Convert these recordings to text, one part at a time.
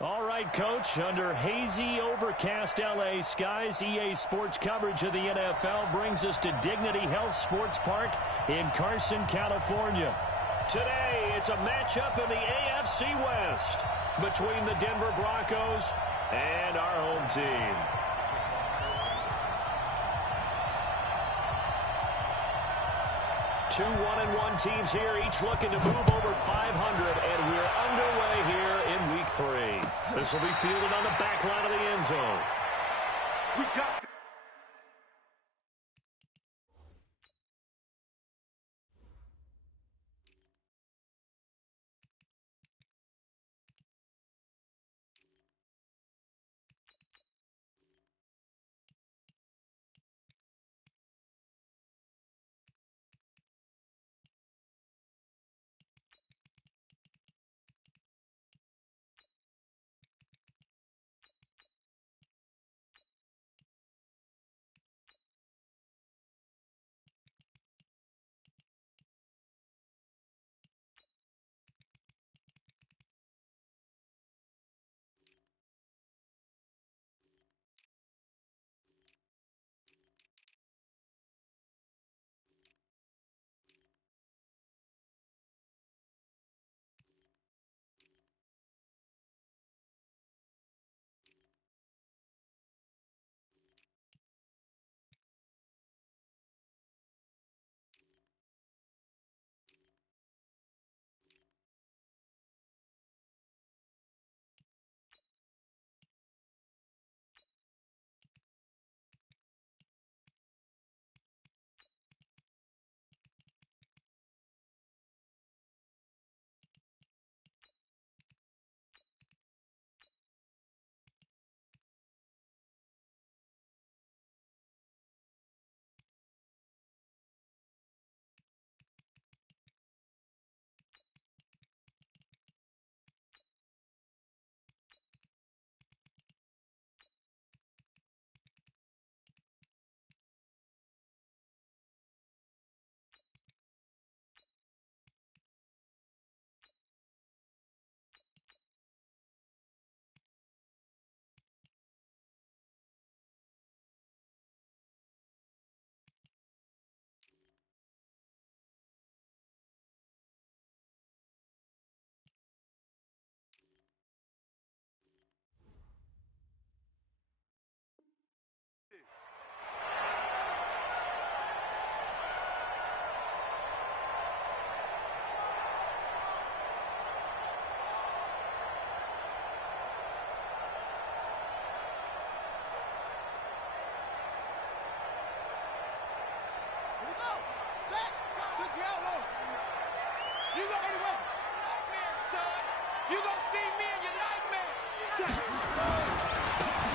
All right, Coach, under hazy, overcast L.A. skies, EA Sports coverage of the NFL brings us to Dignity Health Sports Park in Carson, California. Today, it's a matchup in the AFC West between the Denver Broncos and our home team. Two 1-1 teams here, each looking to move over 500, and we're underway here in Week 3. This will be fielded on the back line of the end zone. We got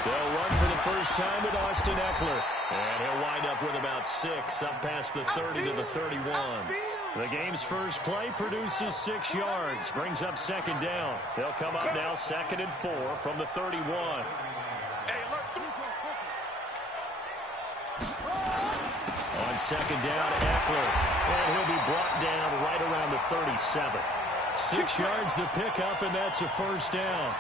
They'll run for the first time with Austin Eckler. And he'll wind up with about 6, up past the 30 to the 31. The game's first play produces 6 yards, brings up second down. They'll come up now 2nd and 4 from the 31. On second down, Eckler. And he'll be brought down right around the 37. 6 yards the pickup, and that's a first down.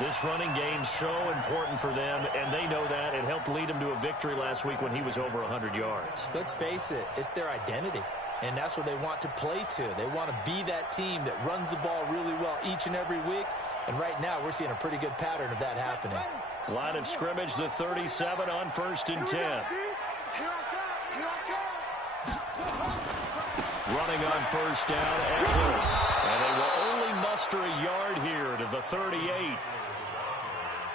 This running game's so important for them, and they know that. It helped lead them to a victory last week when he was over 100 yards. Let's face it, it's their identity, and that's what they want to play to. They want to be that team that runs the ball really well each and every week, and right now we're seeing a pretty good pattern of that happening. Line of scrimmage, the 37 on 1st and 10. Running on first down, Eckler. And they will only muster a yard here to the 38.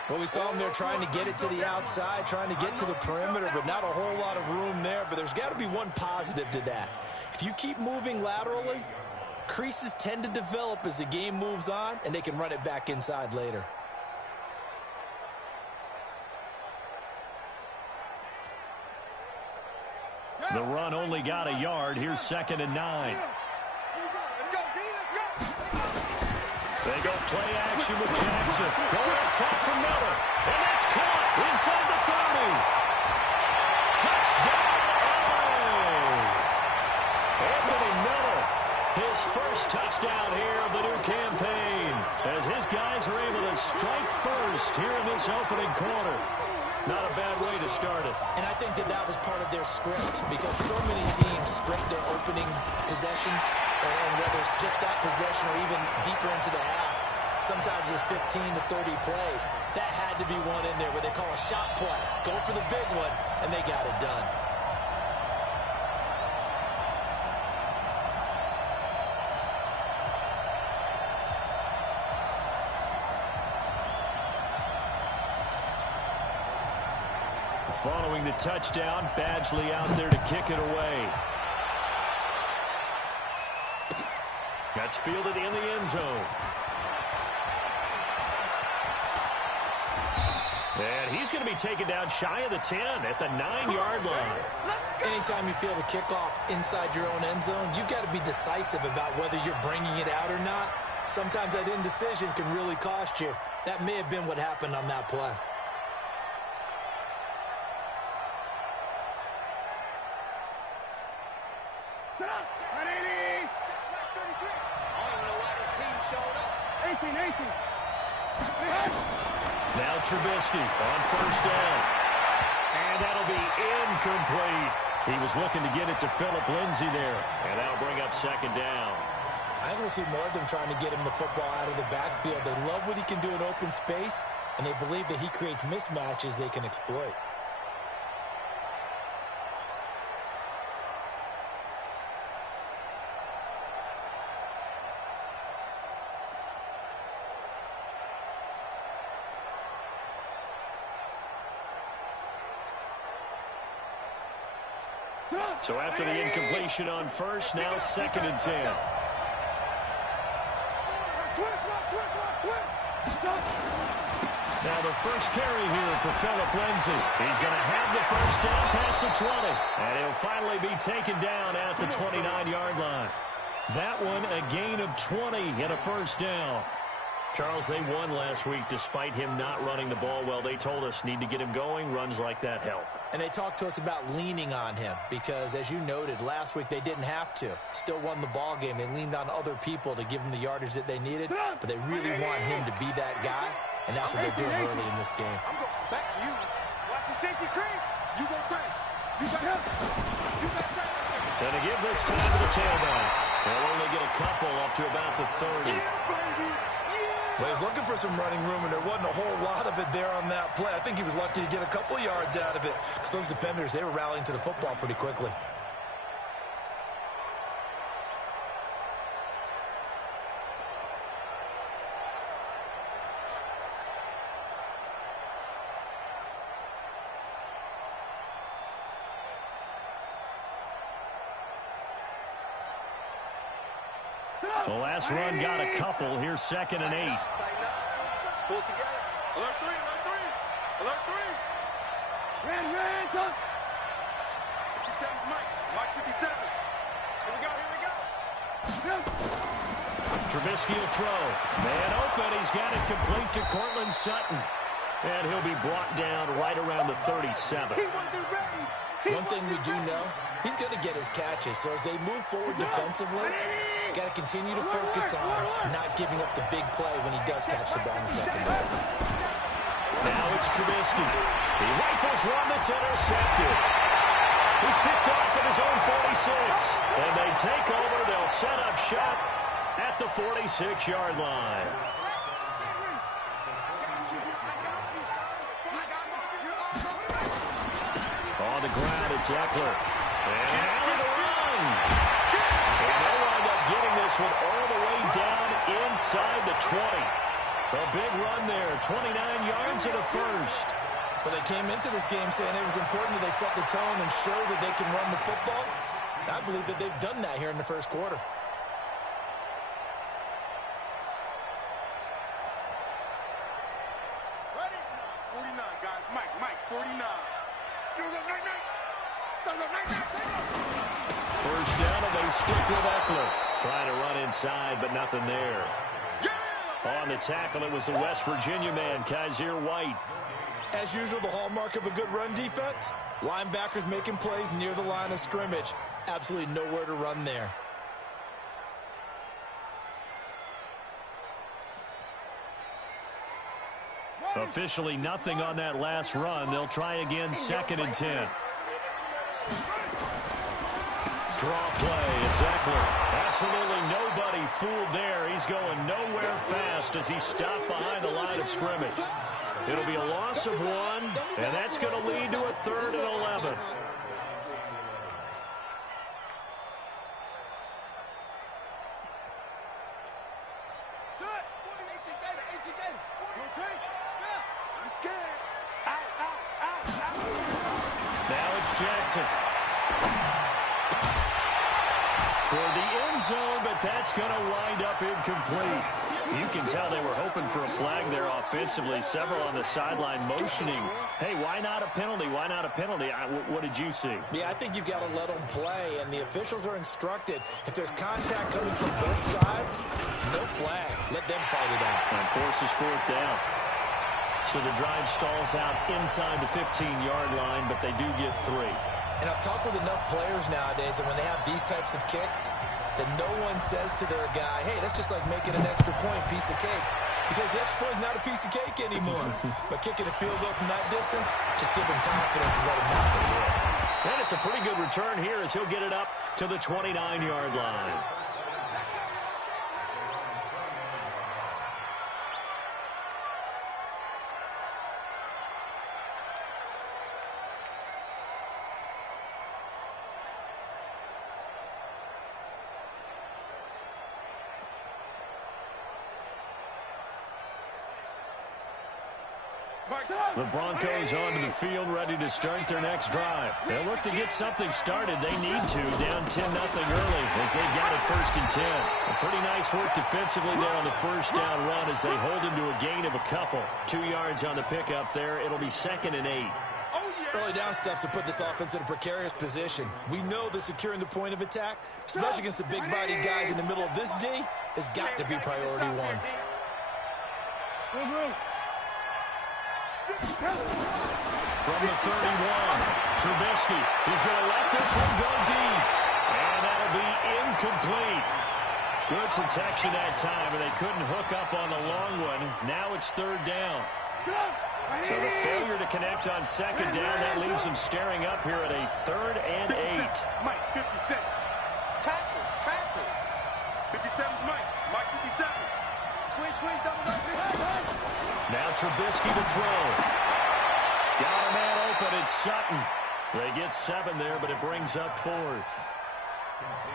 Well, we saw them there trying to get it to the outside, trying to get to the perimeter, but not a whole lot of room there. But there's got to be one positive to that. If you keep moving laterally, creases tend to develop as the game moves on, and they can run it back inside later. The run only got a yard. Here's 2nd and 9. They go play action with Jackson. Going up top for Miller. And that's caught inside the 30. Touchdown, LA! Anthony Miller, his his first touchdown here of the new campaign, as his guys are able to strike first here in this opening quarter. Not a bad way to start it. And I think that was part of their script, because so many teams script their opening possessions, and whether it's just that possession or even deeper into the half, sometimes there's 15 to 30 plays. That had to be one in there where they call a shot play. Go for the big one, and they got it done. Following the touchdown, Badgley out there to kick it away. That's fielded in the end zone. And he's going to be taken down shy of the 10 at the 9-yard line. Anytime you feel the kickoff inside your own end zone, you've got to be decisive about whether you're bringing it out or not. Sometimes that indecision can really cost you. That may have been what happened on that play. Now Trubisky on first down. And that'll be incomplete. He was looking to get it to Phillip Lindsay there. And that'll bring up second down. I think we'll see more of them trying to get him the football out of the backfield. They love what he can do in open space, and they believe that he creates mismatches they can exploit. So after the incompletion on first, now second and 10. Now the first carry here for Phillip Lindsay. He's going to have the first down past the 20. And he'll finally be taken down at the 29-yard line. That one a gain of 20 and a first down. Charles, they won last week despite him not running the ball well. They told us need to get him going. Runs like that help. And they talked to us about leaning on him because, as you noted, last week they didn't have to. Still won the ball game. They leaned on other people to give them the yardage that they needed, but they really want him to be that guy, and that's what they're doing early in this game. I'm going back to you. Watch the safety, Creasy. You go train. You got him. You got train. Gonna give this time to the tailback. They'll only get a couple up to about the 30. Yeah, baby. Well, he's looking for some running room, and there wasn't a whole lot of it there on that play. I think he was lucky to get a couple yards out of it, because those defenders, they were rallying to the football pretty quickly. The last run got a couple. Here's second and 8. Pull together. Alert 3, alert 3. Alert 3. Ran, touch. 57's Mike. Mike 57. Here we go. Trubisky will throw. Man open. He's got it complete to Cortland Sutton. And he'll be brought down right around the 37. He wasn't ready. One thing we do know, he's going to get his catches. So as they move forward defensively, got to continue to focus on not giving up the big play when he does catch the ball in the secondary. Now it's Trubisky. He rifles one that's intercepted. He's picked off at his own 46. And they take over. They'll set up shop at the 46-yard line. On the ground, it's Eckler. And out of the run. And they wind up getting this one all the way down inside the 20. A big run there, 29 yards and a first. Well, they came into this game saying it was important that they set the tone and show that they can run the football. I believe that they've done that here in the first quarter. Ready? 49, guys. Mike, 49. First down, and they stick with Eckler. Trying to run inside, but nothing there. Yeah! On the tackle, it was the West Virginia man, Kaiser White. As usual, the hallmark of a good run defense, linebackers making plays near the line of scrimmage. Absolutely nowhere to run there. Officially nothing on that last run. They'll try again, 2nd and 10. Draw play, it's Eckler. Absolutely nobody fooled there. He's going nowhere fast as he stopped behind the line of scrimmage. It'll be a loss of 1, and that's going to lead to a 3rd and 11. Now it's Jackson. Toward the end zone, but that's going to wind up incomplete. You can tell they were hoping for a flag there offensively. Several on the sideline motioning. Hey, why not a penalty? Why not a penalty? What did you see? Yeah, I think you've got to let them play, and the officials are instructed. If there's contact coming from both sides, no flag. Let them fight it out. And forces 4th down. So the drive stalls out inside the 15-yard line, but they do get 3. And I've talked with enough players nowadays, and when they have these types of kicks, that no one says to their guy, hey, that's just like making an extra point, piece of cake. Because the extra point is not a piece of cake anymore. But kicking a field goal from that distance, just give him confidence and let him knock it through. And it's a pretty good return here as he'll get it up to the 29-yard line. The Broncos onto the field, ready to start their next drive. They'll look to get something started. They need to, down 10-0 early as they've got it 1st and 10. A pretty nice work defensively there on the 1st down run as they hold him to a gain of a couple. 2 yards on the pickup there. It'll be 2nd and 8. Early down stuff to put this offense in a precarious position. We know that securing the point of attack, especially against the big-bodied guys in the middle of this D, has got to be priority 1. From the 31, Trubisky is going to let this one go deep. And that'll be incomplete. Good protection that time, and they couldn't hook up on the long one. Now it's 3rd down. So the failure to connect on 2nd down, that leaves them staring up here at a 3rd and 8. Mike, 57. Tackles. 57, Mike, 57. Squish, double. Now Trubisky to throw. Got a man open, it's Sutton. They get 7 there, but it brings up 4th.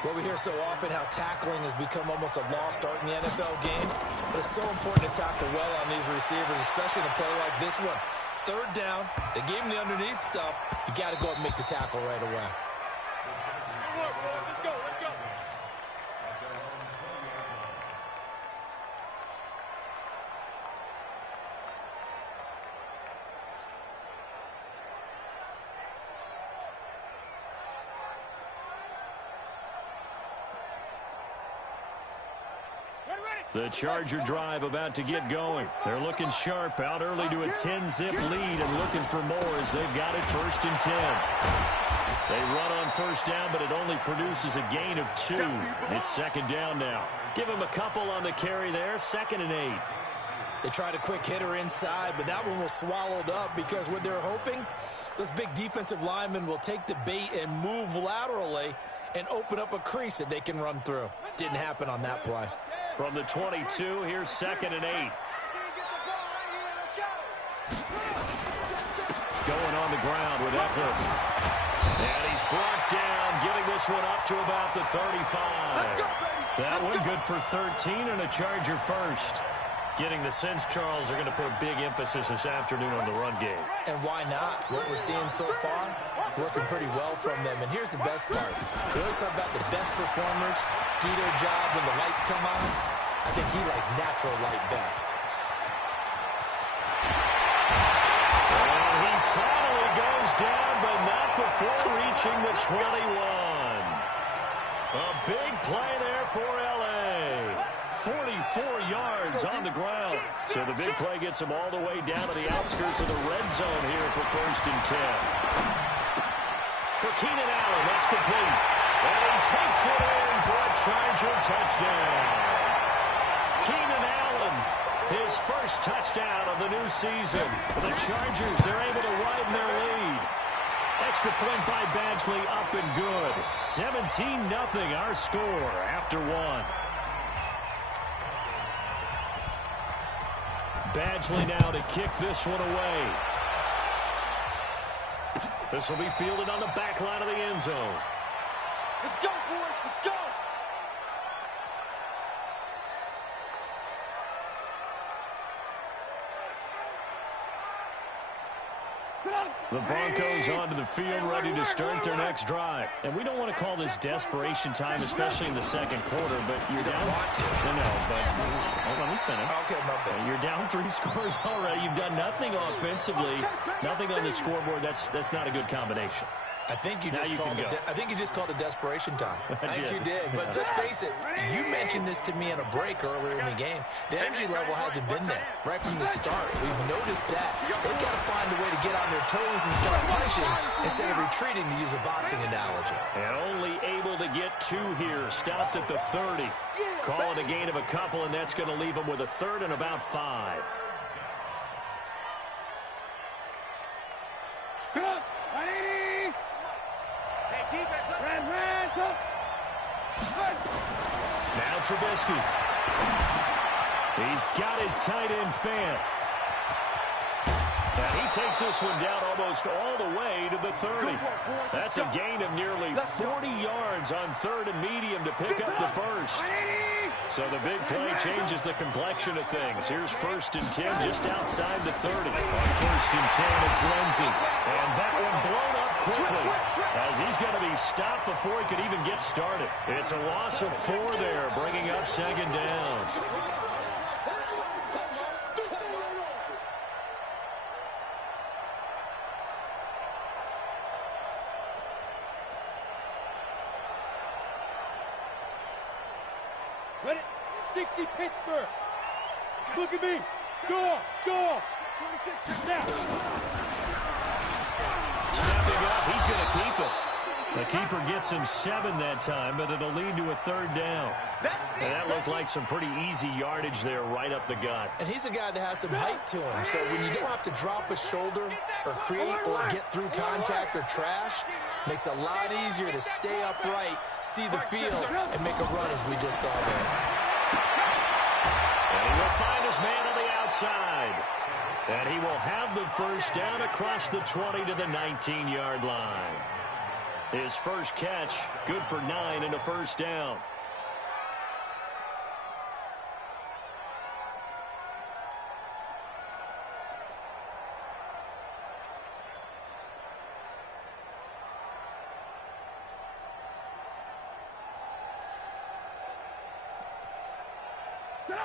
Well, we hear so often how tackling has become almost a lost art in the NFL game, but it's so important to tackle well on these receivers, especially in a play like this one. 3rd down, they gave him the underneath stuff. You got to go up and make the tackle right away. Let's go. The Charger drive about to get going. They're looking sharp, out early to a 10-zip lead and looking for more as they've got it 1st and 10. They run on 1st down, but it only produces a gain of 2. It's 2nd down now. Give them a couple on the carry there, 2nd and 8. They tried a quick hitter inside, but that one was swallowed up because what they're hoping, those big defensive linemen will take the bait and move laterally and open up a crease that they can run through. Didn't happen on that play. From the 22, here's 2nd and 8. Going on the ground with Eckler. And he's brought down, getting this one up to about the 35. That one good for 13 and a Charger first. Getting the sense, Charles, are going to put a big emphasis this afternoon on the run game. And why not? What we're seeing so far, working pretty well from them. And here's the best part. We always talk about the best performers do their job when the lights come on. I think he likes natural light best. And he finally goes down, but not before reaching the 21. A big play there for L.A. 44 yards on the ground. So the big play gets him all the way down to the outskirts of the red zone here for 1st and 10. For Keenan Allen, that's complete. And he takes it in for a Charger touchdown. Keenan Allen His first touchdown of the new season. For the Chargers, they're able to widen their lead. Extra point by Badgley, up and good. 17-0 our score after one. Badgley now to kick this one away. This will be fielded on the back line of the end zone. Let's go, boys. Let's go. The Broncos onto the field, ready to start their next drive. And we don't want to call this desperation time, especially in the second quarter, but you're down. No, but let me finish. Okay, my bad. You're down 3 scores already. You've done nothing offensively, nothing on the scoreboard. That's not a good combination. I think you just called it desperation time. I think you did. But let's face it, you mentioned this to me in a break earlier in the game. The energy level hasn't been there right from the start. We've noticed that. They've got to find a way to get on their toes and start punching instead of retreating, to use a boxing analogy. And only able to get 2 here. Stopped at the 30. Call it a gain of a couple, and that's going to leave them with a third and about 5. Now Trubisky. He's got his tight end fan. And he takes this one down almost all the way to the 30. That's a gain of nearly 40 yards on 3rd and medium to pick up the first. So the big play changes the complexion of things. Here's 1st and 10 just outside the 30. On 1st and 10, it's Lindsey. And that one blown up quickly as he's going to be stopped before he could even get started. It's a loss of 4 there, bringing up 2nd down. Ready? 60 Pittsburgh. Look at me. Go. 26 now. Stepping up, he's going to keep it. The keeper gets him 7 that time, but it'll lead to a 3rd down. And that looked like some pretty easy yardage there right up the gut. And he's a guy that has some height to him, so when you don't have to drop a shoulder or create or get through contact or trash, makes it a lot easier to stay upright, see the field, and make a run as we just saw there. And he will find his man on the outside. And he will have the first down across the 20 to the 19-yard line. His first catch, good for 9 and a first down.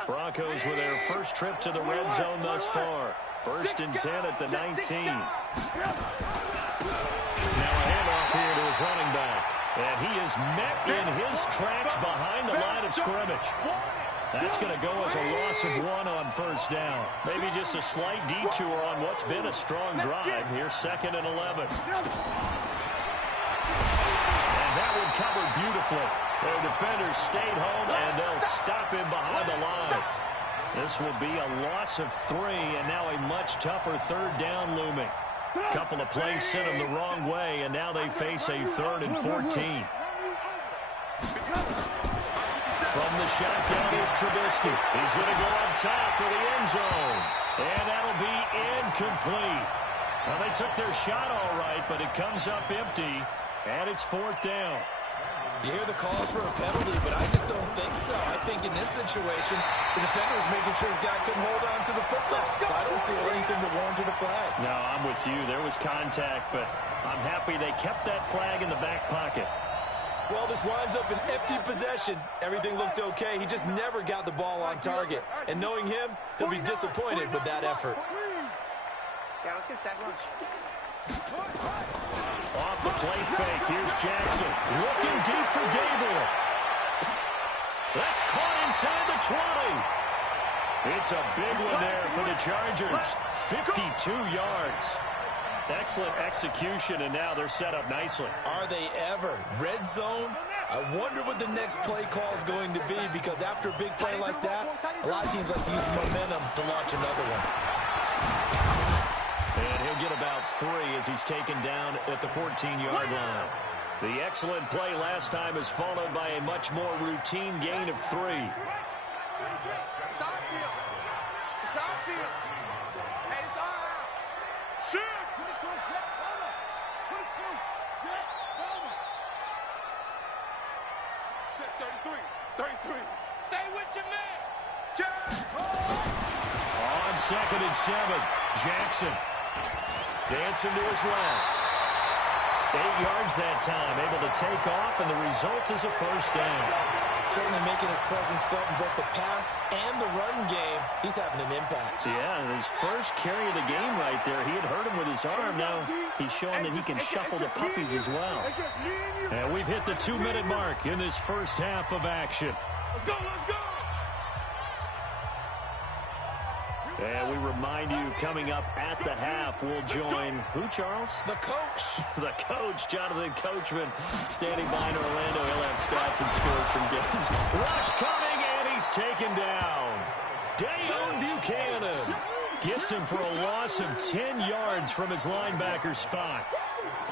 Broncos with their first trip to the red zone thus far. 1st and 10 at the 19. Now a handoff here to his running back. And he is met in his tracks behind the line of scrimmage. That's going to go as a loss of 1 on 1st down. Maybe just a slight detour on what's been a strong drive. Here's 2nd and 11. And that one covered beautifully. Their defenders stayed home, and they'll stop him behind the line. This will be a loss of 3, and now a much tougher 3rd down looming. Couple of plays sent them the wrong way, and now they face a 3rd and 14. From the shotgun is Trubisky. He's going to go up top for the end zone. And that'll be incomplete. Well, they took their shot all right, but it comes up empty, and it's 4th down. You hear the calls for a penalty, but I just don't think so. I think in this situation, the defender was making sure his guy couldn't hold on to the football. So I don't see anything that warranted a flag. No, I'm with you. There was contact, but I'm happy they kept that flag in the back pocket. Well, this winds up in empty possession. Everything looked okay. He just never got the ball on target. And knowing him, he'll be disappointed with that effort. Yeah, let's get sack lunch. Off the play fake, here's Jackson. Looking deep for Gabriel. That's caught inside the 20. It's a big one there for the Chargers. 52 yards. Excellent execution, and now they're set up nicely. Are they ever? Red zone, I wonder what the next play call is going to be, because after a big play like that, a lot of teams like to use momentum to launch another one. And he'll get about 3 as he's taken down at the 14-yard line. The excellent play last time is followed by a much more routine gain of 3. It's our field. It's our field. Hey, it's our house. Shoot! 22, Jet, Bowman. 22, Jet, Bowman. Set 33, 33. Stay with your man. Jet! On 2nd and 7, Jackson dancing to his left. 8 yards that time, able to take off, and the result is a first down. Certainly making his presence felt in both the pass and the run game. He's having an impact. Yeah, his first carry of the game right there. He had hurt him with his arm. Now he's showing that he can shuffle the puppies as well. And we've hit the 2-minute mark in this first half of action. Let's go, let's go! And we remind you, coming up at the half, we'll join who, Charles? The coach. The coach, Jonathan Coachman, standing by in Orlando. He'll have stats and scores from games. Rush coming, and he's taken down. Dayon Buchanan gets him for a loss of 10 yards from his linebacker spot.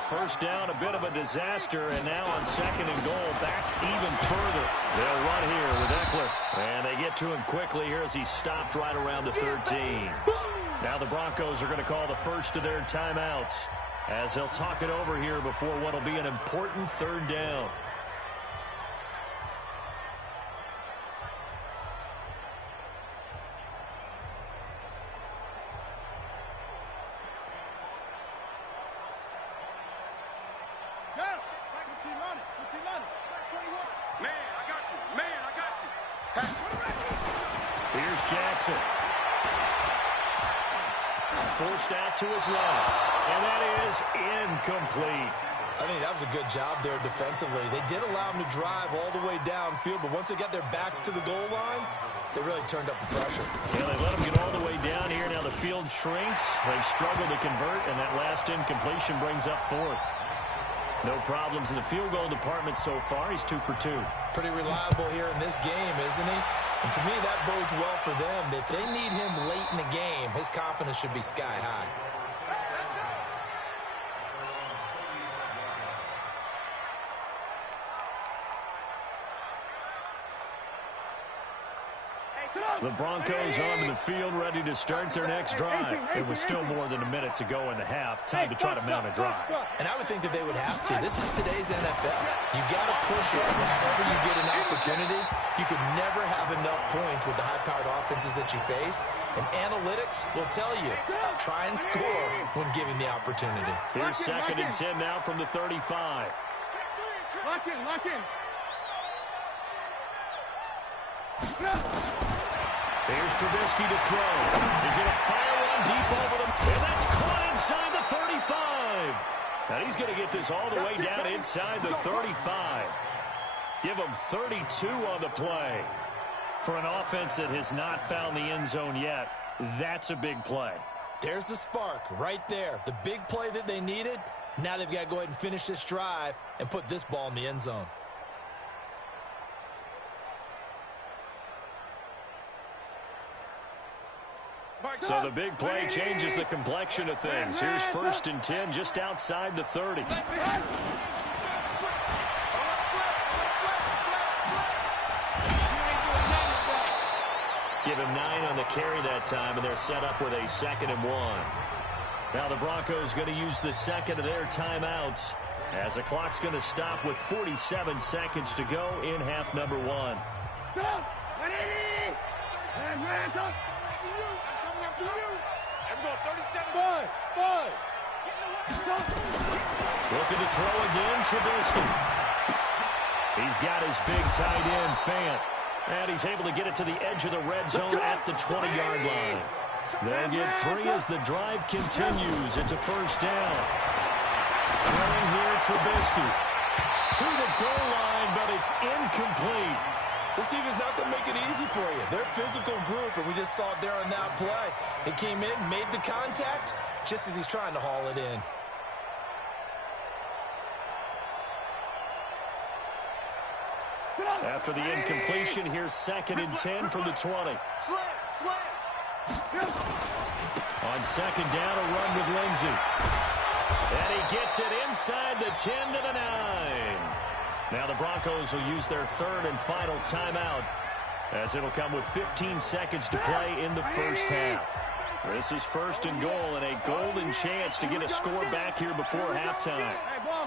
First down, a bit of a disaster, and now on 2nd and goal, back even further. They'll run here with Eckler, and they get to him quickly here as he stopped right around the 13. Now the Broncos are going to call the first of their timeouts as they'll talk it over here before what will be an important 3rd down. Here's Jackson. Forced out to his left. And that is incomplete. I think that was a good job there defensively. They did allow him to drive all the way downfield, but once they got their backs to the goal line, they really turned up the pressure. Yeah, they let him get all the way down here. Now the field shrinks. They struggle to convert, and that last incompletion brings up 4th. No problems in the field goal department so far. He's 2 for 2. Pretty reliable here in this game, isn't he? And to me, that bodes well for them. If they need him late in the game, his confidence should be sky high. The Broncos onto the field, ready to start their next drive. It was still more than a minute to go in the half. Time to try to mount a drive. And I would think that they would have to. This is today's NFL. You got to push it whenever you get an opportunity. You could never have enough points with the high-powered offenses that you face. And analytics will tell you, try and score when given the opportunity. Here's 2nd and 10 now from the 35. Lock in, lock in. Here's Trubisky to throw. He's going to fire one deep over them. And that's caught inside the 35. Now he's going to get this all the way down inside the 35. Give him 32 on the play. For an offense that has not found the end zone yet, that's a big play. There's the spark right there. The big play that they needed. Now they've got to go ahead and finish this drive and put this ball in the end zone. So the big play changes the complexion of things. Here's 1st and 10 just outside the 30. Give him 9 on the carry that time, and they're set up with a 2nd and 1. Now the Broncos going to use the 2nd of their timeouts as the clock's going to stop with 47 seconds to go in half number 1. Looking to throw again, Trubisky. He's got his big tight end, Fant. And he's able to get it to the edge of the red zone at the 20-yard line. They'll get 3 as the drive continues. It's a first down. Throwing here, Trubisky. To the goal line, but it's incomplete. This team is not going to make it easy for you. They're a physical group, and we just saw it there on that play. They came in, made the contact, just as he's trying to haul it in. After the incompletion, here's 2nd and 10 from the 20. On 2nd down, a run with Lindsey. And he gets it inside the 10 to the 9. Now the Broncos will use their 3rd and final timeout, as it'll come with 15 seconds to play in the first half. This is 1st and goal and a golden chance to get a score back here before halftime. Hey, ball.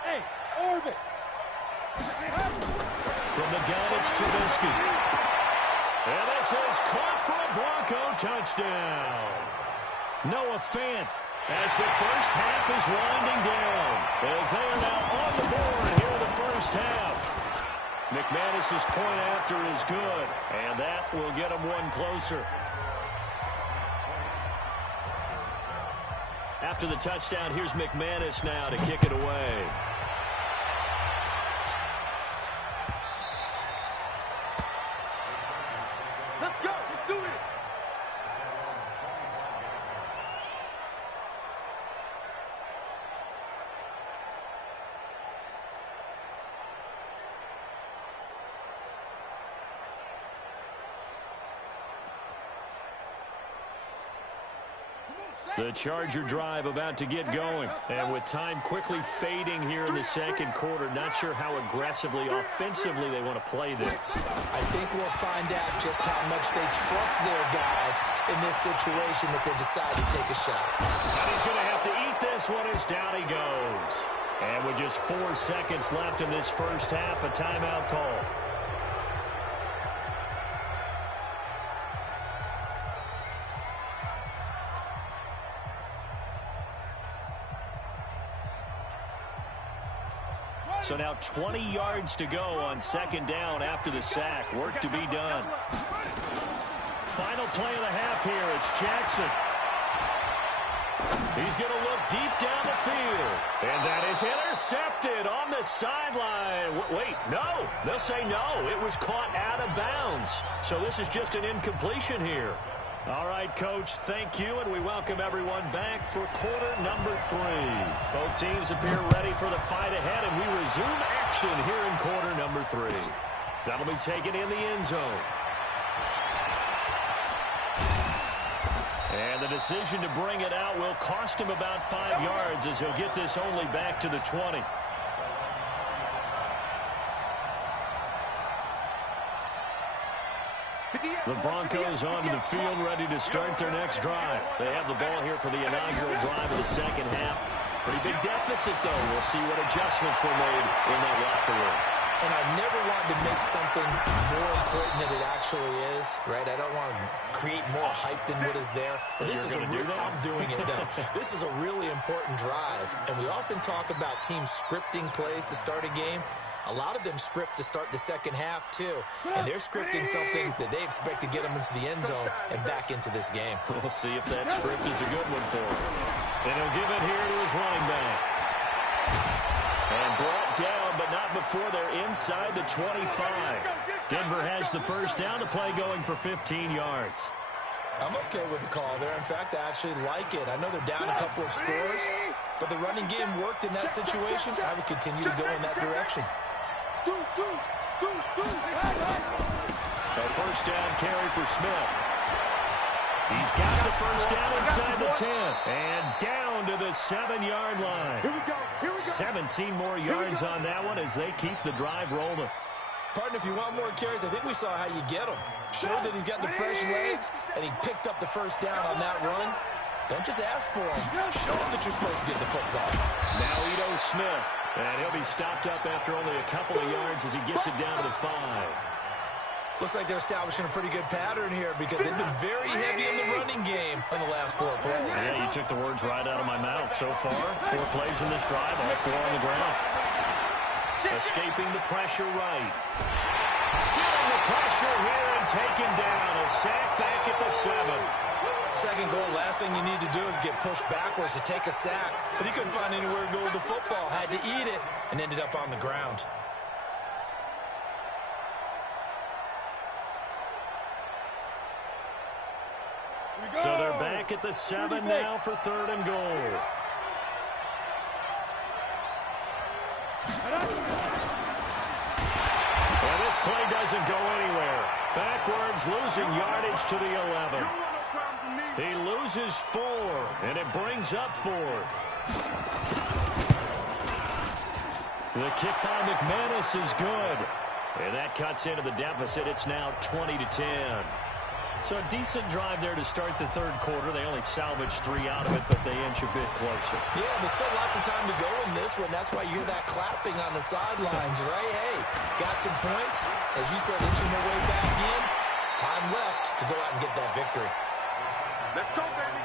Hey, Orbit. From the gun, it's Trubisky. And this is caught for a Bronco touchdown. Noah Fant, as the first half is winding down, as they are now on the board here in the first half. McManus's point after is good, and that will get him one closer. After the touchdown, here's McManus now to kick it away. Let's go. Let's do it. The Charger drive about to get going. And with time quickly fading here in the 2nd quarter, not sure how aggressively, offensively they want to play this. I think we'll find out just how much they trust their guys in this situation that they decide to take a shot. And he's going to have to eat this one as down he goes. And with just 4 seconds left in this first half, a timeout call. So now 20 yards to go on 2nd down after the sack. Work to be done. Final play of the half here. It's Jackson. He's going to look deep down the field. And that is intercepted on the sideline. Wait, no. They'll say no. It was caught out of bounds. So this is just an incompletion here. All right, Coach, thank you, and we welcome everyone back for quarter number 3. Both teams appear ready for the fight ahead, and we resume action here in quarter number 3. That'll be taken in the end zone. And the decision to bring it out will cost him about 5 yards, as he'll get this only back to the 20. The Broncos onto the field, ready to start their next drive. They have the ball here for the inaugural drive of the 2nd half. Pretty big deficit, though. We'll see what adjustments were made in that locker room. And I never wanted to make something more important than it actually is, right? I don't want to create more hype than what is there. But this is I'm doing it, though. This is a really important drive. And we often talk about teams scripting plays to start a game. A lot of them script to start the 2nd half, too. And they're scripting something that they expect to get them into the end zone and back into this game. We'll see if that script is a good one for him. And he'll give it here to his running back. And brought down, but not before they're inside the 25. Denver has the first down, to play going for 15 yards. I'm okay with the call there. In fact, I actually like it. I know they're down a couple of scores, but the running game worked in that situation. I would continue to go in that direction. A first down carry for Smith. He's got the first down inside the 10. And down to the 7-yard line. Here we go. 17 more yards on that one as they keep the drive rolling. Partner, if you want more carries, I think we saw how you get them. Showed that he's got the fresh legs, and he picked up the first down on that run. Don't just ask for him. Show him that you're supposed to get the football. Now Ito Smith. And he'll be stopped up after only a couple of yards as he gets it down to the 5. Looks like they're establishing a pretty good pattern here because they've been very heavy in the running game on the last 4 plays. Yeah, you took the words right out of my mouth. So far, 4 plays in this drive, all 4 on the ground. Escaping the pressure right. Feeling the pressure here and taken down. A sack back at the 7. Second goal, last thing you need to do is get pushed backwards to take a sack. But he couldn't find anywhere to go with the football. Had to eat it and ended up on the ground. So they're back at the 7 now for 3rd and goal. And this play doesn't go anywhere. Backwards, losing yardage to the 11. He loses 4, and it brings up 4. The kick by McManus is good. And that cuts into the deficit. It's now 20-10. So a decent drive there to start the third quarter. They only salvaged 3 out of it, but they inch a bit closer. Yeah, there's still lots of time to go in this one. That's why you hear that clapping on the sidelines, right? Hey, got some points. As you said, inching their way back in. Time left to go out and get that victory. Let's go, baby.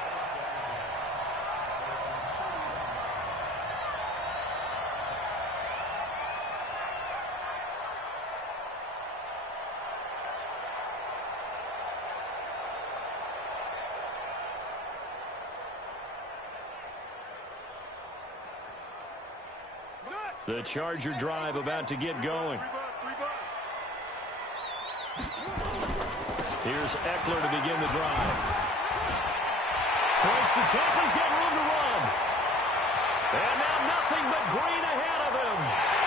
The Charger drive about to get going. Here's Eckler to begin the drive. Breaks the tackle. He's got room to run. And now nothing but green ahead of him.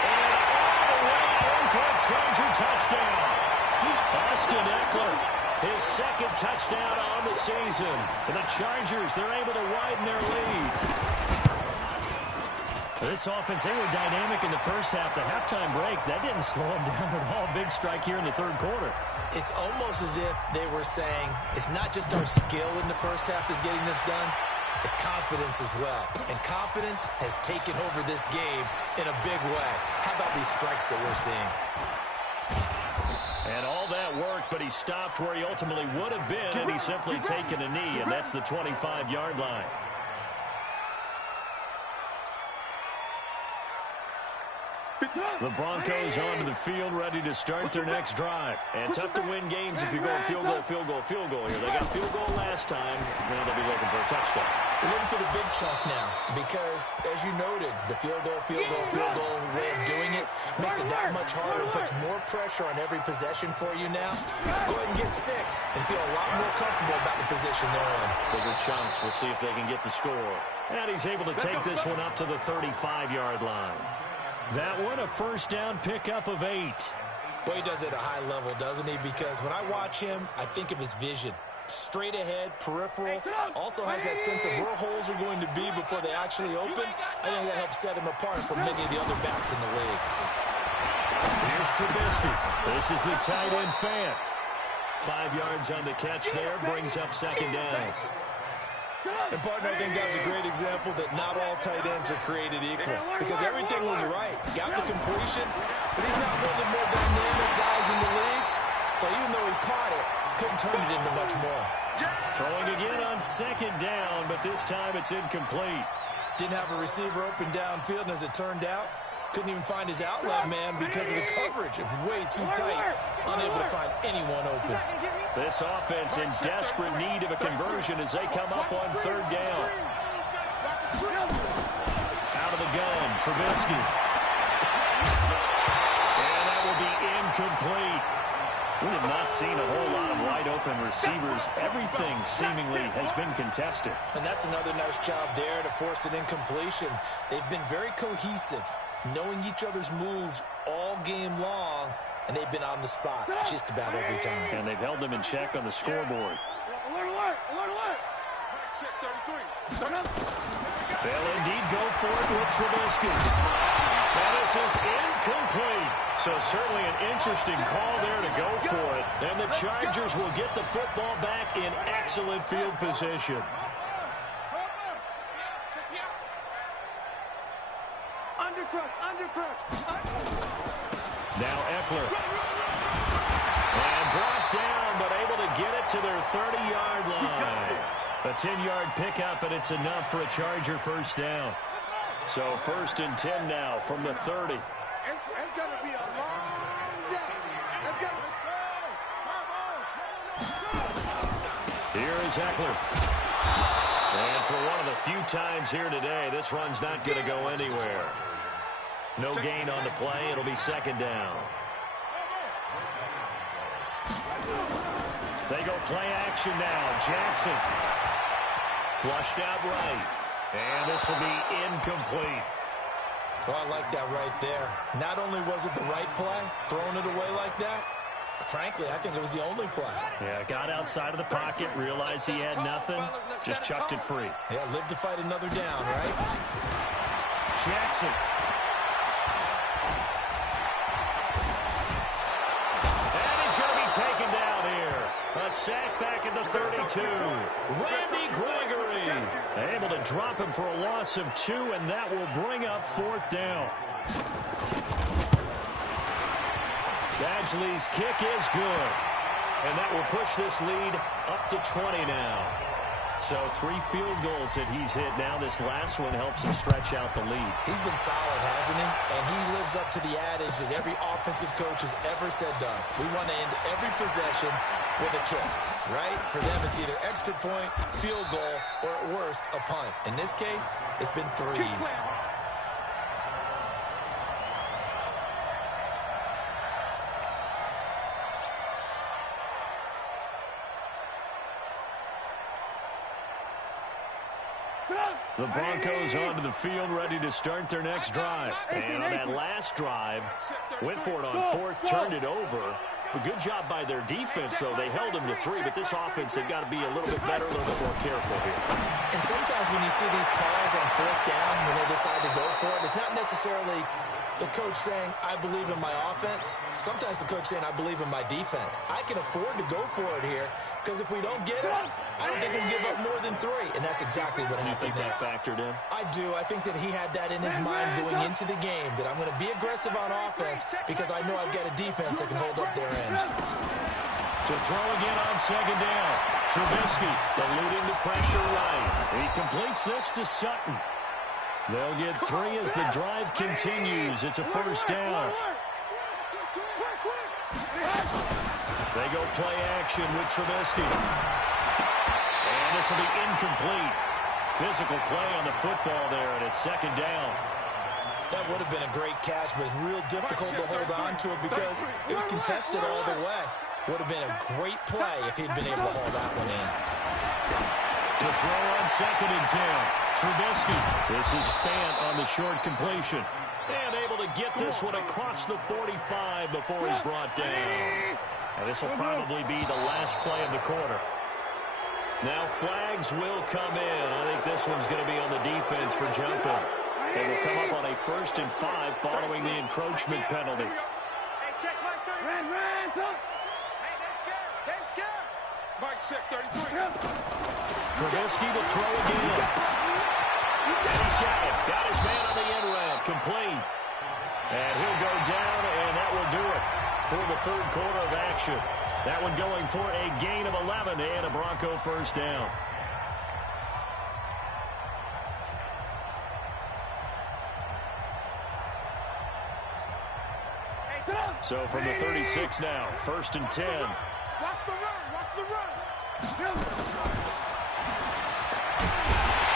And all the way in for a Charger touchdown. Austin Eckler, his second touchdown on the season. And the Chargers, they're able to widen their lead. This offense, they were dynamic in the first half. The halftime break, that didn't slow them down at all. Big strike here in the third quarter. It's almost as if they were saying, it's not just our skill in the first half that's getting this done, it's confidence as well. And confidence has taken over this game in a big way. How about these strikes that we're seeing? And all that work, but he stopped where he ultimately would have been, and he's simply taken a knee, and that's the 25-yard line. The Broncos onto the field, ready to start their next drive. And tough to win games if you're going field goal, field goal, field goal here. They got field goal last time. Now they'll be looking for a touchdown. They're looking for the big chunk now because, as you noted, the field goal way of doing it makes it that much harder and puts more pressure on every possession for you now. Go ahead and get 6 and feel a lot more comfortable about the position they're in. Bigger chunks. We'll see if they can get the score. And he's able to take this one up to the 35-yard line. That one, a first down pickup of 8. Boy, he does it at a high level, doesn't he? Because when I watch him, I think of his vision. Straight ahead, peripheral, also has that sense of where holes are going to be before they actually open. I think that helps set him apart from many of the other backs in the league. Here's Trubisky. This is the tight end fan. 5 yards on the catch there, brings up second down. And, partner, I think that's a great example that not all tight ends are created equal because everything was right. Got the completion, but he's not one of the more dynamic guys in the league. So even though he caught it, couldn't turn it into much more. Throwing again on second down, but this time it's incomplete. Didn't have a receiver open downfield, and as it turned out, couldn't even find his outlet man because of the coverage. It was way too tight, unable to find anyone open. This offense in desperate need of a conversion as they come up on third down. Out of the gun, Trubisky. And that will be incomplete. We have not seen a whole lot of wide-open receivers. Everything seemingly has been contested. And that's another nice job there to force an incompletion. They've been very cohesive, knowing each other's moves all game long, and they've been on the spot just about every time. And they've held them in check on the scoreboard. They'll indeed go for it with Trubisky. And this is incomplete. So certainly an interesting call there to go for it. And the Chargers will get the football back in excellent field position. Now Eckler. And brought down, but able to get it to their 30-yard line. A 10-yard pickup, and it's enough for a Charger first down. So 1st and 10 now from the 30. It's going to be a long day. It's going to be Here is Eckler. And for one of the few times here today, this run's not going to go anywhere. No gain on the play. It'll be second down. They go play action now. Jackson. Flushed out right. And this will be incomplete. Well, I like that right there. Not only was it the right play, throwing it away like that, frankly, I think it was the only play. Yeah, got outside of the pocket, realized he had nothing, just chucked it free. Yeah, live to fight another down, right? Jackson. And he's going to be taken down here. A sack back at the 32. Randy Gregory able to drop him for a loss of 2, and that will bring up 4th down. Badgley's kick is good, and that will push this lead up to 20 now. So 3 field goals that he's hit now. This last one helps him stretch out the lead. He's been solid, hasn't he? And he lives up to the adage that every offensive coach has ever said to us. We want to end every possession with a kick, right? For them, it's either extra point, field goal, or at worst, a punt. In this case, it's been 3s. The Broncos onto the field, ready to start their next drive. And on that last drive, went for it on 4th, turned it over. A good job by their defense, though. They held them to 3, but this offense, they've got to be a little bit better, a little bit more careful here. And sometimes when you see these calls on 4th down, when they decide to go for it, it's not necessarily the coach saying, I believe in my offense. Sometimes the coach saying, I believe in my defense. I can afford to go for it here, because if we don't get it, I don't think we'll give up more than 3. And that's exactly what happened there. You think that factored in? I do. I think that he had that in his mind going into the game, that I'm going to be aggressive on offense because I know I've got a defense that can hold up their end. To throw again on 2nd down. Trubisky eluding the pressure right. He completes this to Sutton. They'll get 3 as the drive continues. It's a 1st down. They go play action with Trubisky. And this will be incomplete. Physical play on the football there, and it's 2nd down. That would have been a great catch, but it's real difficult to hold on to it because it was contested all the way. Would have been a great play if he'd been able to hold that one in. To throw on 2nd and 10. Trubisky. This is Fant on the short completion. And able to get this one across the 45 before he's brought down. And this will probably be the last play of the quarter. Now flags will come in. I think this one's going to be on the defense for jumping. They will come up on a 1st and 5 following the encroachment penalty. Hey, check Mike 33. Hey, they're scared. Mike check 33. Trubisky to throw again. And he's got it. Got his man on the end route. Complete. And he'll go down, and that will do it for the 3rd quarter of action. That one going for a gain of 11 and a Bronco 1st down. So from the 36 now, 1st and 10. Watch the run. Watch the run.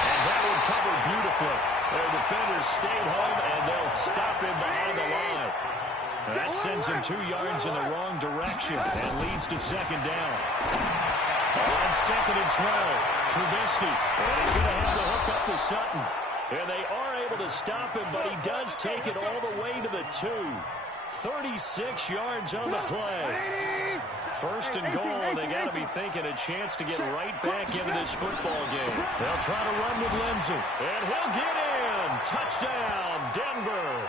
And that one covered beautifully. Their defenders stayed home, and they'll stop him behind the line. And that sends him 2 yards in the wrong direction and leads to 2nd down. On 2nd and 12, Trubisky. And he's going to have to hook up to Sutton. And they are able to stop him, but he does take it all the way to the 2. 36 yards on the play. 1st and goal, and they got to be thinking a chance to get right back into this football game. They'll try to run with Lindsay, and he'll get in. Touchdown, Denver.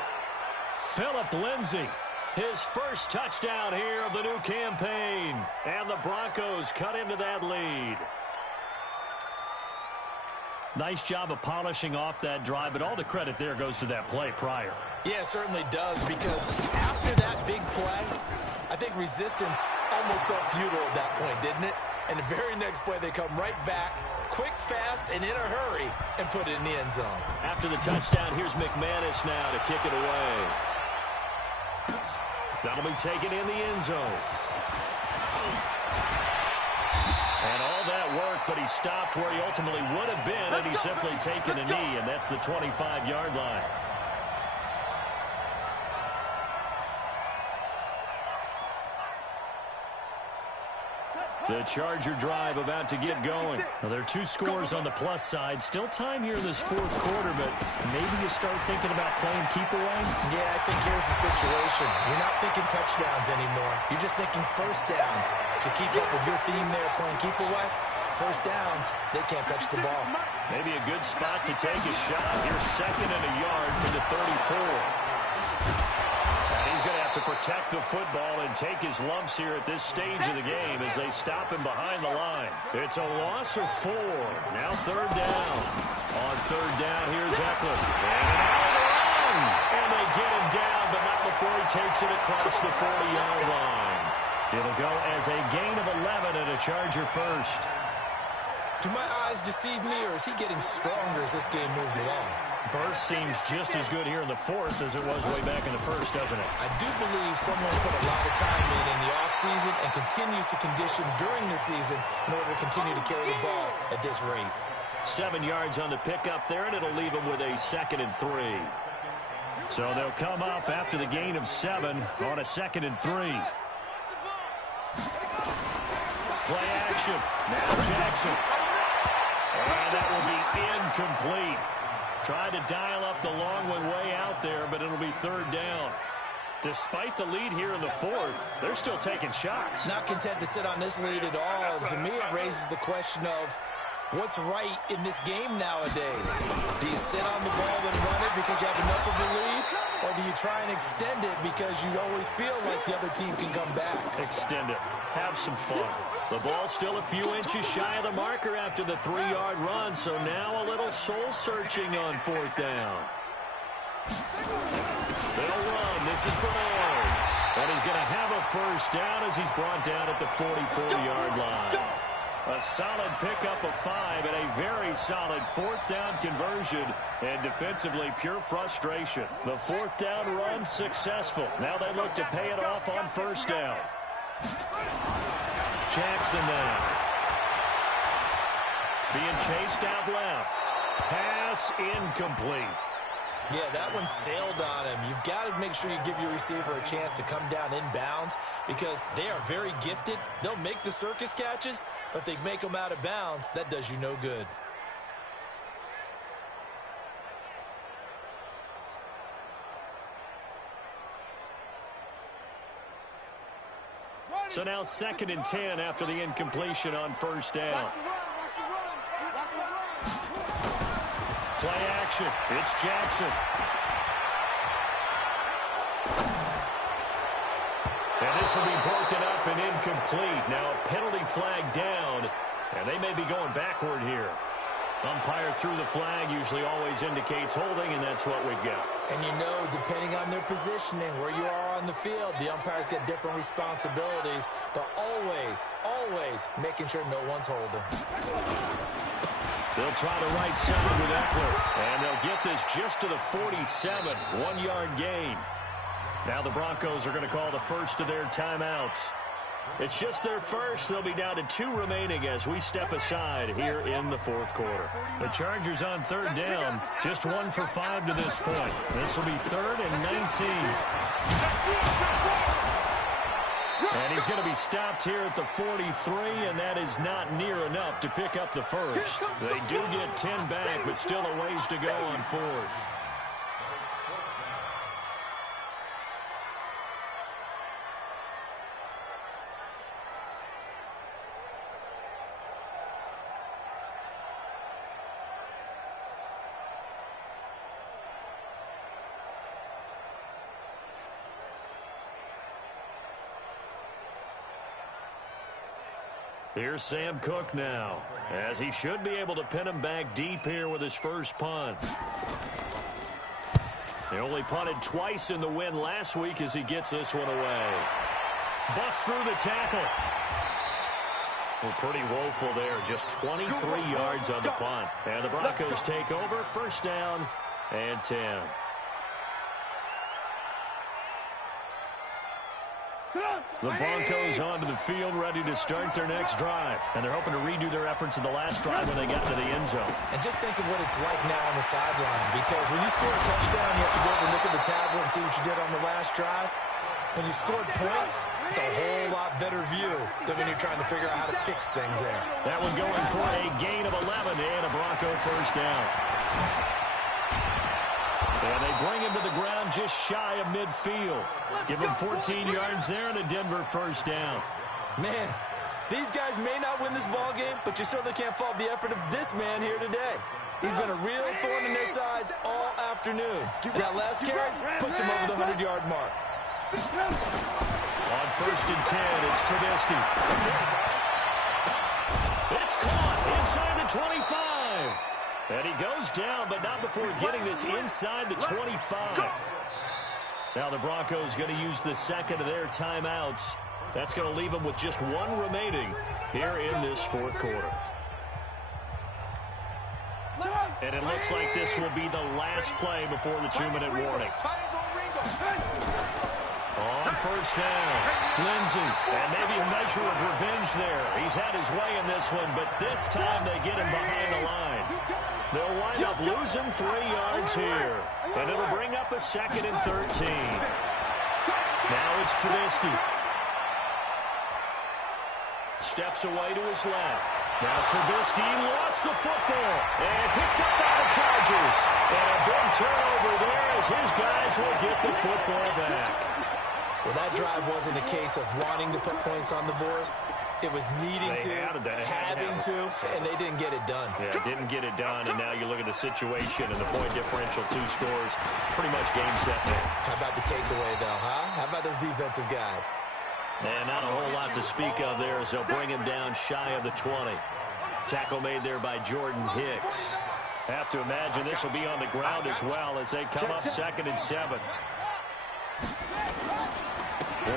Philip Lindsay, his first touchdown here of the new campaign, and the Broncos cut into that lead. Nice job of polishing off that drive, but all the credit there goes to that play prior. Yeah, it certainly does, because after that big play, I think resistance almost felt futile at that point, didn't it? And the very next play, they come right back, quick, fast, and in a hurry, and put it in the end zone. After the touchdown, here's McManus now to kick it away. That'll be taken in the end zone. And all that work, but he stopped where he ultimately would have been, and he's simply taken a knee, and that's the 25-yard line. The Charger drive about to get going. Well, there are two scores on the plus side. Still time here in this fourth quarter, but maybe you start thinking about playing keep away? Yeah, I think here's the situation. You're not thinking touchdowns anymore. You're just thinking first downs. To keep up with your theme there, playing keep away, first downs, they can't touch the ball. Maybe a good spot to take a shot. Here's second and a yard from the 34. And he's going to have to protect the football and take his lumps here at this stage of the game as they stop him behind the line. It's a loss of 4. Now third down. On third down, here's Eckler. And they get him down, but not before he takes it across the 40-yard line. It'll go as a gain of 11 and a Charger first. Do my eyes deceive me, or is he getting stronger as this game moves along? Burst seems just as good here in the fourth as it was way back in the first, doesn't it? I do believe someone put a lot of time in the offseason and continues to condition during the season in order to continue to carry the ball at this rate. 7 yards on the pickup there, and it'll leave them with a 2nd and 3. So they'll come up after the gain of 7 on a 2nd and 3. Play action. Now Jackson. And that will be incomplete. Tried to dial up the long one way out there, but it'll be third down. Despite the lead here in the fourth, they're still taking shots. Not content to sit on this lead at all. To me, it raises the question of what's right in this game nowadays. Do you sit on the ball and run it because you have enough of a lead? Or do you try and extend it because you always feel like the other team can come back? Extend it. Have some fun. The ball's still a few inches shy of the marker after the 3-yard run, so now a little soul-searching on fourth down. They'll run. This is Bernard. And he's going to have a first down as he's brought down at the 44-yard line. A solid pickup of 5 and a very solid fourth down conversion. And defensively, pure frustration. The fourth down run successful. Now they look to pay it off on first down. Jackson now. Being chased out left. Pass incomplete. Yeah, that one sailed on him. You've got to make sure you give your receiver a chance to come down inbounds because they are very gifted. They'll make the circus catches, but they make them out of bounds. That does you no good. So now 2nd and 10 after the incompletion on first down. Play action. It's Jackson. And this will be broken up and incomplete. Now a penalty flag down, and they may be going backward here. Umpire threw the flag, usually always indicates holding, and that's what we've got. And you know, depending on their positioning, where you are on the field, the umpire's got different responsibilities, but always, always making sure no one's holding. They'll try the right side with Eckler, and they'll get this just to the 47, 1-yard gain. Now the Broncos are going to call the first of their timeouts. It's just their first. They'll be down to 2 remaining as we step aside here in the fourth quarter. The Chargers on third down, just 1 for 5 to this point. This will be 3rd and 19. And he's going to be stopped here at the 43, and that is not near enough to pick up the first. They do get 10 back, but still a ways to go on 4th. Here's Sam Cook now, as he should be able to pin him back deep here with his first punt. He only punted twice in the win last week as he gets this one away. Bust through the tackle. Well, pretty woeful there, just 23 yards on the punt. And the Broncos take over, first down and 10. The Broncos onto the field, ready to start their next drive. And they're hoping to redo their efforts in the last drive when they got to the end zone. And just think of what it's like now on the sideline. Because when you score a touchdown, you have to go over and look at the tablet and see what you did on the last drive. when you scored points, it's a whole lot better view than when you're trying to figure out how to fix things there. That one going for a gain of 11 and a Bronco first down. And they bring him to the ground just shy of midfield. Give him 14 yards there and a Denver first down. Man, these guys may not win this ball game, but you certainly can't fault the effort of this man here today. He's been a real thorn in their sides all afternoon. And that last carry puts him over the 100-yard mark. On first and 10, it's Trubisky. It's caught inside the 25. And he goes down, but not before getting this inside the 25. Now the Broncos going to use the second of their timeouts. That's going to leave them with just one remaining here in this fourth quarter. And it looks like this will be the last play before the 2-minute warning. On first down, Lindsey, and maybe a measure of revenge there. He's had his way in this one, but this time they get him behind the line. They'll wind up losing 3 yards here, and it'll bring up a 2nd and 13. Now it's Trubisky. Steps away to his left. Now Trubisky lost the football and picked up by the Chargers. And a big turnover there as his guys will get the football back. Well, that drive wasn't a case of wanting to put points on the board. It was needing to, having to, and they didn't get it done. Yeah, didn't get it done, and now you look at the situation and the point differential, 2 scores, pretty much game set now. How about the takeaway, though, huh? How about those defensive guys? And not a whole lot to speak of there as they'll bring him down shy of the 20. Tackle made there by Jordan Hicks. Have to imagine this will be on the ground as well as they come up 2nd and 7.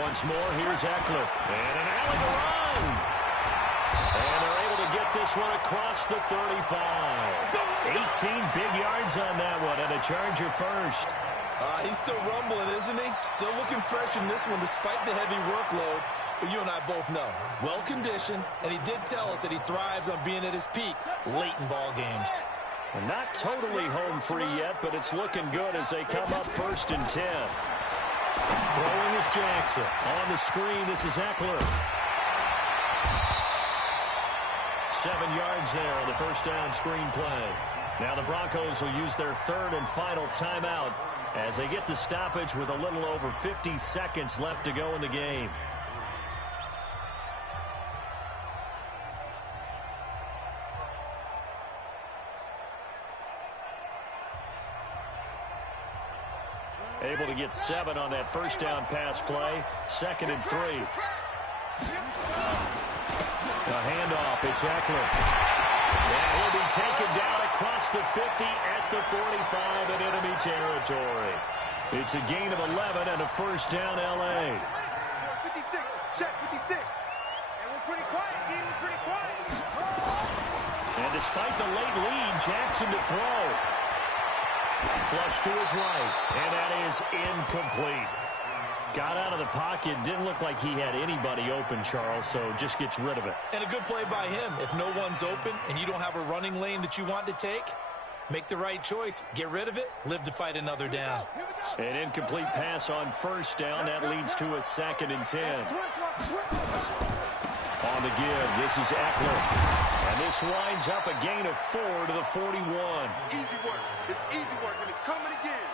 Once more, here's Eckler. And an alley to run. And they're able to get this one across the 35. 18 big yards on that one, and a Charger first. He's still rumbling, isn't he? Still looking fresh in this one despite the heavy workload. But you and I both know, well-conditioned, and he did tell us that he thrives on being at his peak late in ball games. And not totally home free yet, but it's looking good as they come up 1st and 10. Throwing is Jackson. On the screen, this is Eckler. 7 yards there on the first down screen play. Now the Broncos will use their 3rd and final timeout as they get the stoppage with a little over 50 seconds left to go in the game. Able to get 7 on that first down pass play. 2nd and 3. A handoff. It's Eckler. And he'll be taken down across the 50 at the 45 in enemy territory. It's a gain of 11 and a first down, L.A. 56. Check 56. And we're pretty quiet, team. We're pretty quiet. And despite the late lead, Jackson to throw. Flush to his right, and that is incomplete. Got out of the pocket, didn't look like he had anybody open, Charles, so just gets rid of it. And a good play by him. If no one's open and you don't have a running lane that you want to take, make the right choice. Get rid of it, live to fight another down. An incomplete pass on first down. That leads to a 2nd and 10. On the give, this is Eckler. And this winds up a gain of 4 to the 41. Easy work. It's easy work, and it's coming again.